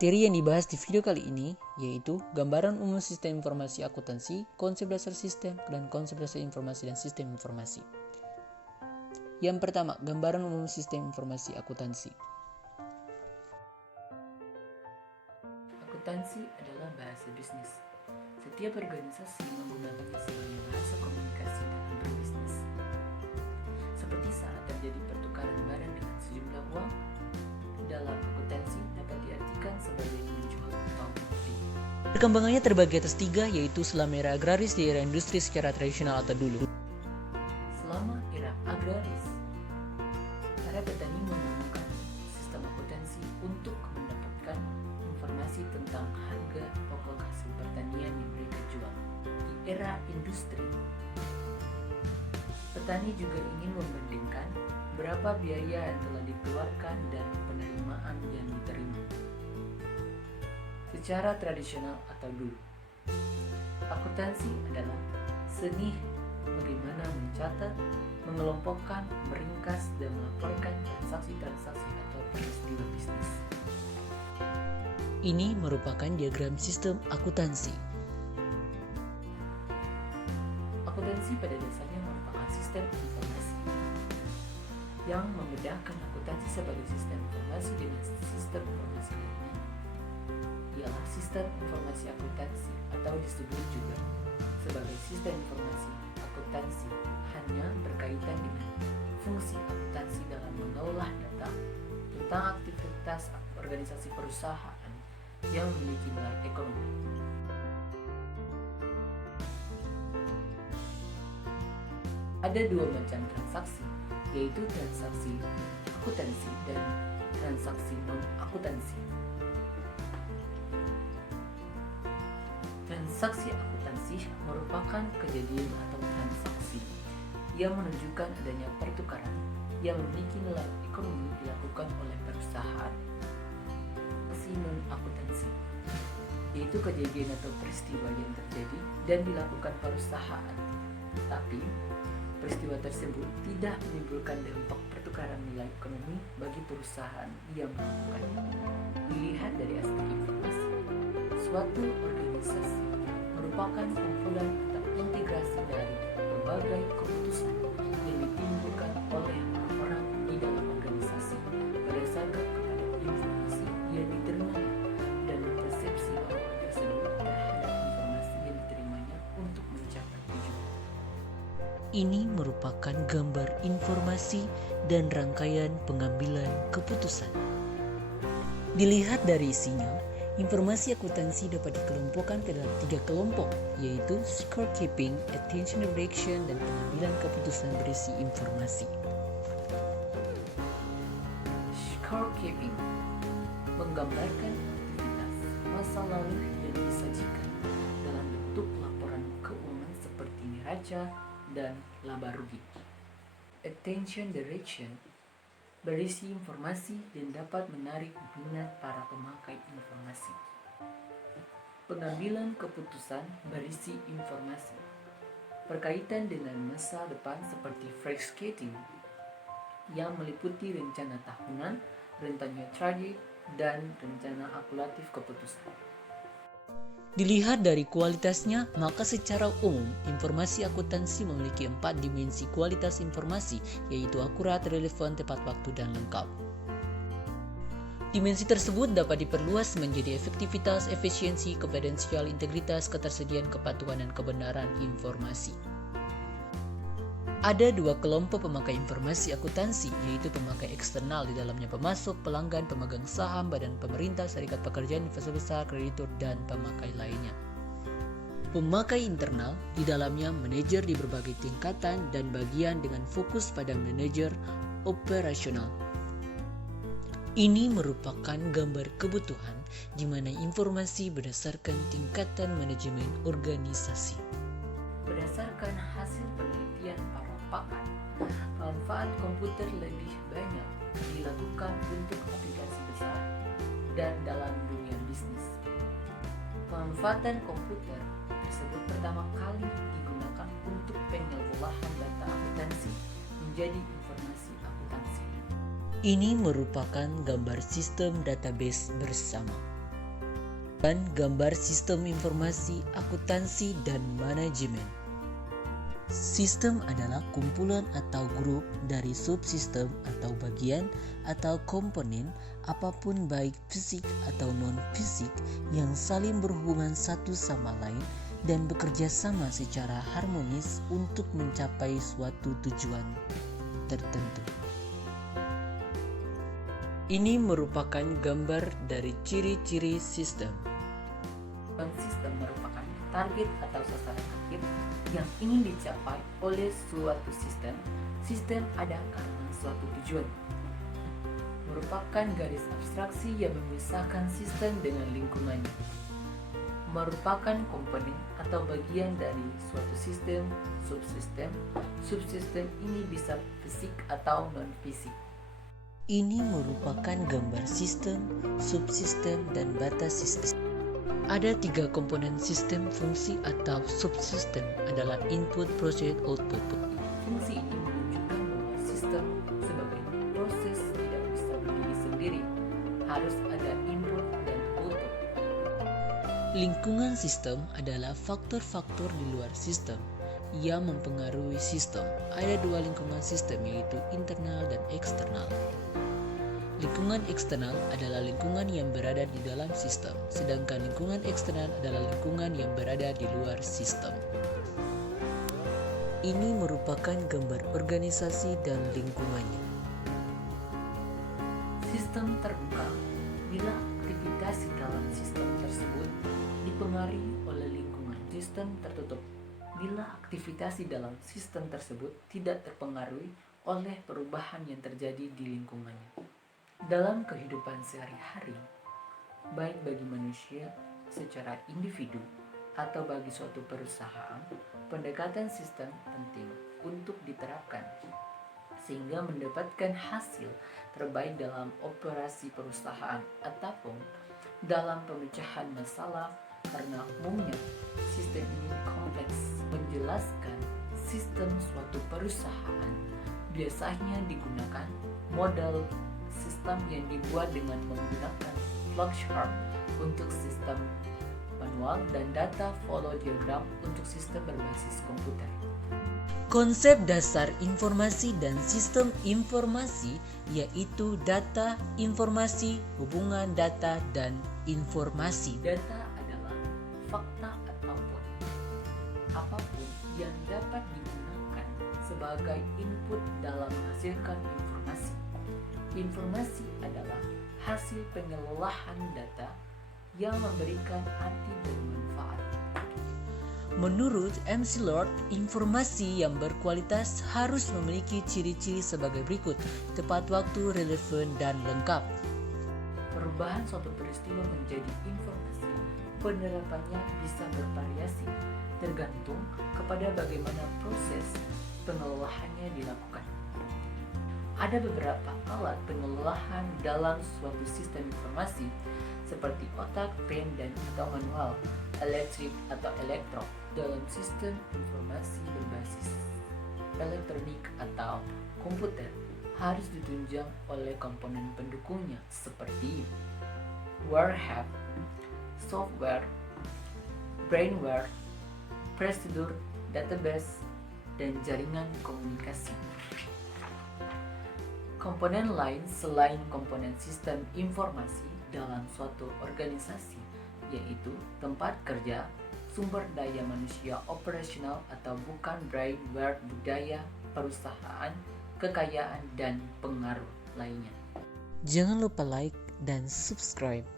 Materi yang dibahas di video kali ini yaitu gambaran umum sistem informasi akuntansi, konsep dasar sistem, dan konsep dasar informasi dan sistem informasi. Yang pertama, gambaran umum sistem informasi akuntansi. Akuntansi adalah bahasa bisnis. Setiap organisasi menggunakannya sebagai bahasa komunikasi dalam berbisnis. Seperti saat terjadi pertukaran barang dengan sejumlah uang, dalam akuntansi dapat diartikan sebagai menjual atau membeli. Perkembangannya terbagi atas 3, yaitu selama era agraris di era industri secara tradisional atau dulu. Selama era agraris, para petani menggunakan sistem akuntansi untuk mendapatkan informasi tentang harga pokok hasil pertanian yang mereka jual. Di era industri, petani juga ingin membandingkan berapa biaya yang telah dikeluarkan dan penerimaan yang diterima. Secara tradisional atau dulu, akuntansi adalah seni bagaimana mencatat, mengelompokkan, meringkas, dan melaporkan transaksi-transaksi atau peristiwa bisnis. Ini merupakan diagram sistem akuntansi. Akuntansi pada dasarnya merupakan sistem informasi yang membedakan akuntansi sebagai sistem informasi dengan sistem informasi lainnya ialah sistem informasi akuntansi atau disebut juga sebagai sistem informasi akuntansi hanya berkaitan dengan fungsi akuntansi dalam mengolah data tentang aktivitas organisasi perusahaan yang memiliki nilai ekonomi. Ada 2 macam transaksi, yaitu transaksi akuntansi dan transaksi non-akuntansi. Transaksi akuntansi merupakan kejadian atau transaksi yang menunjukkan adanya pertukaran yang memiliki nilai ekonomi dilakukan oleh perusahaan. Transaksi non-akuntansi yaitu kejadian atau peristiwa yang terjadi dan dilakukan perusahaan, tapi peristiwa tersebut tidak menimbulkan dampak pertukaran nilai ekonomi bagi perusahaan yang melakukannya. Dilihat dari aspek informasi, suatu organisasi merupakan kumpulan atau integrasi dari berbagai keputusan yang ditimbulkan oleh orang-orang di dalam organisasi berdasarkan kepada informasi yang diterimanya dan persepsi orang tersebut terhadap informasi yang diterimanya untuk mencapai tujuan. Ini merupakan gambar informasi dan rangkaian pengambilan keputusan. Dilihat dari isinya, informasi akuntansi dapat dikelompokkan ke dalam 3 kelompok, yaitu scorekeeping, attention direction, dan pengambilan keputusan berisi informasi. Scorekeeping menggambarkan aktivitas masa lalu yang disajikan dalam bentuk laporan keuangan seperti neraca dan laba rugi. Attention direction berisi informasi dan dapat menarik minat para pemakai informasi. Pengambilan keputusan berisi informasi berkaitan dengan masa depan seperti forecasting yang meliputi rencana tahunan, rencana target, dan rencana akumulatif keputusan. Dilihat dari kualitasnya, maka secara umum informasi akuntansi memiliki 4 dimensi kualitas informasi, yaitu akurat, relevan, tepat waktu, dan lengkap. Dimensi tersebut dapat diperluas menjadi efektivitas, efisiensi, kompetensial, integritas, ketersediaan, kepatuhan, dan kebenaran informasi. Ada 2 kelompok pemakai informasi akuntansi, yaitu pemakai eksternal, di dalamnya pemasok, pelanggan, pemegang saham, badan pemerintah, serikat pekerja, investor besar, kreditur, dan pemakai lainnya. Pemakai internal, di dalamnya manajer di berbagai tingkatan dan bagian dengan fokus pada manajer operasional. Ini merupakan gambar kebutuhan di mana informasi berdasarkan tingkatan manajemen organisasi. Berdasarkan hasil penelitian para pakar, manfaat komputer lebih banyak dilakukan untuk aplikasi besar dan dalam dunia bisnis. Pemanfaatan komputer tersebut pertama kali digunakan untuk pengolahan data akuntansi menjadi informasi akuntansi. Ini merupakan gambar sistem database bersama. Dan gambar sistem informasi, akuntansi, dan manajemen. Sistem adalah kumpulan atau grup dari subsistem atau bagian atau komponen apapun baik fisik atau non-fisik yang saling berhubungan satu sama lain dan bekerja sama secara harmonis untuk mencapai suatu tujuan tertentu. Ini merupakan gambar dari ciri-ciri sistem. Sistem merupakan target atau sasaran akhir yang ingin dicapai oleh suatu sistem. Sistem ada karena suatu tujuan. Merupakan garis abstraksi yang memisahkan sistem dengan lingkungannya. Merupakan komponen atau bagian dari suatu sistem, subsistem. Subsistem ini bisa fisik atau non-fisik. Ini merupakan gambar sistem, subsistem, dan batas sistem. Ada 3 komponen sistem fungsi atau subsistem adalah input, process, output. Fungsi ini menunjukkan bahwa sistem sebagai proses tidak bisa berdiri sendiri, harus ada input dan output. Lingkungan sistem adalah faktor-faktor di luar sistem yang mempengaruhi sistem. Ada 2 lingkungan sistem, yaitu internal dan eksternal. Lingkungan eksternal adalah lingkungan yang berada di dalam sistem, sedangkan lingkungan eksternal adalah lingkungan yang berada di luar sistem. Ini merupakan gambar organisasi dan lingkungannya. Sistem terbuka bila aktivitas di dalam sistem tersebut dipengaruhi oleh lingkungan. Sistem tertutup bila aktivitas di dalam sistem tersebut tidak terpengaruhi oleh perubahan yang terjadi di lingkungannya. Dalam kehidupan sehari-hari, baik bagi manusia secara individu atau bagi suatu perusahaan, pendekatan sistem penting untuk diterapkan sehingga mendapatkan hasil terbaik dalam operasi perusahaan ataupun dalam pemecahan masalah. Karena umumnya sistem ini kompleks. Menjelaskan sistem suatu perusahaan biasanya digunakan model sistem yang dibuat dengan menggunakan flowchart untuk sistem manual dan data flow diagram untuk sistem berbasis komputer. Konsep dasar informasi dan sistem informasi yaitu data, informasi, hubungan data, dan informasi. Data adalah fakta ataupun apapun yang dapat digunakan sebagai input dalam menghasilkan informasi. Informasi adalah hasil pengelolaan data yang memberikan arti dan manfaat. Menurut MC Lord, informasi yang berkualitas harus memiliki ciri-ciri sebagai berikut: tepat waktu, relevan, dan lengkap. Perubahan suatu peristiwa menjadi informasi, penerapannya bisa bervariasi, tergantung kepada bagaimana proses pengelolaannya dilakukan. Ada beberapa alat pengelolaan dalam suatu sistem informasi seperti otak, pen, dan atau manual, elektrik atau elektro. Dalam sistem informasi berbasis elektronik atau komputer harus ditunjang oleh komponen pendukungnya seperti warhead, software, brainware, prosedur, database, dan jaringan komunikasi. Komponen lain selain komponen sistem informasi dalam suatu organisasi yaitu tempat kerja, sumber daya manusia operasional atau bukan brainware, budaya, perusahaan, kekayaan, dan pengaruh lainnya. Jangan lupa like dan subscribe.